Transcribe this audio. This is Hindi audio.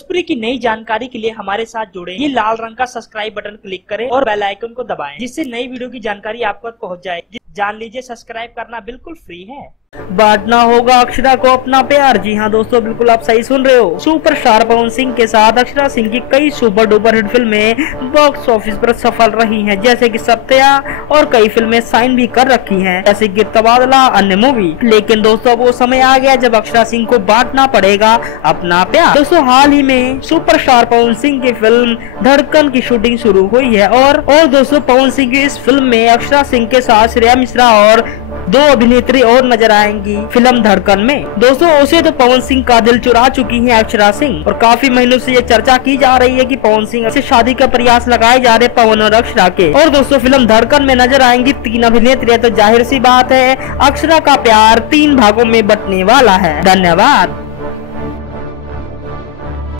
भोजपुरी की नई जानकारी के लिए हमारे साथ जुड़े। ये लाल रंग का सब्सक्राइब बटन क्लिक करें और बेल आइकन को दबाएं, जिससे नई वीडियो की जानकारी आप तक पहुंच जाए। जान लीजिए, सब्सक्राइब करना बिल्कुल फ्री है। बांटना होगा अक्षरा को अपना प्यार। जी हाँ दोस्तों, बिल्कुल आप सही सुन रहे हो। सुपरस्टार पवन सिंह के साथ अक्षरा सिंह की कई सुपर डुपर हिट फिल्में बॉक्स ऑफिस पर सफल रही हैं, जैसे कि सत्या, और कई फिल्में साइन भी कर रखी हैं, जैसे कि तबादला, अन्य मूवी। लेकिन दोस्तों, वो समय आ गया जब अक्षरा सिंह को बांटना पड़ेगा अपना प्यार। दोस्तों, हाल ही में सुपरस्टार पवन सिंह की फिल्म धड़कन की शूटिंग शुरू हुई है और दोस्तों, पवन सिंह की इस फिल्म में अक्षरा सिंह के साथ श्रेया मिश्रा और 2 अभिनेत्री और नजर आएंगी फिल्म धड़कन में। दोस्तों, उसे तो पवन सिंह का दिल चुरा चुकी है अक्षरा सिंह, और काफी महीनों से ये चर्चा की जा रही है कि पवन सिंह से शादी का प्रयास लगाए जा रहे पवन और अक्षरा के। और दोस्तों, फिल्म धड़कन में नजर आएंगी 3 अभिनेत्री, तो जाहिर सी बात है अक्षरा का प्यार 3 भागों में बंटने वाला है। धन्यवाद।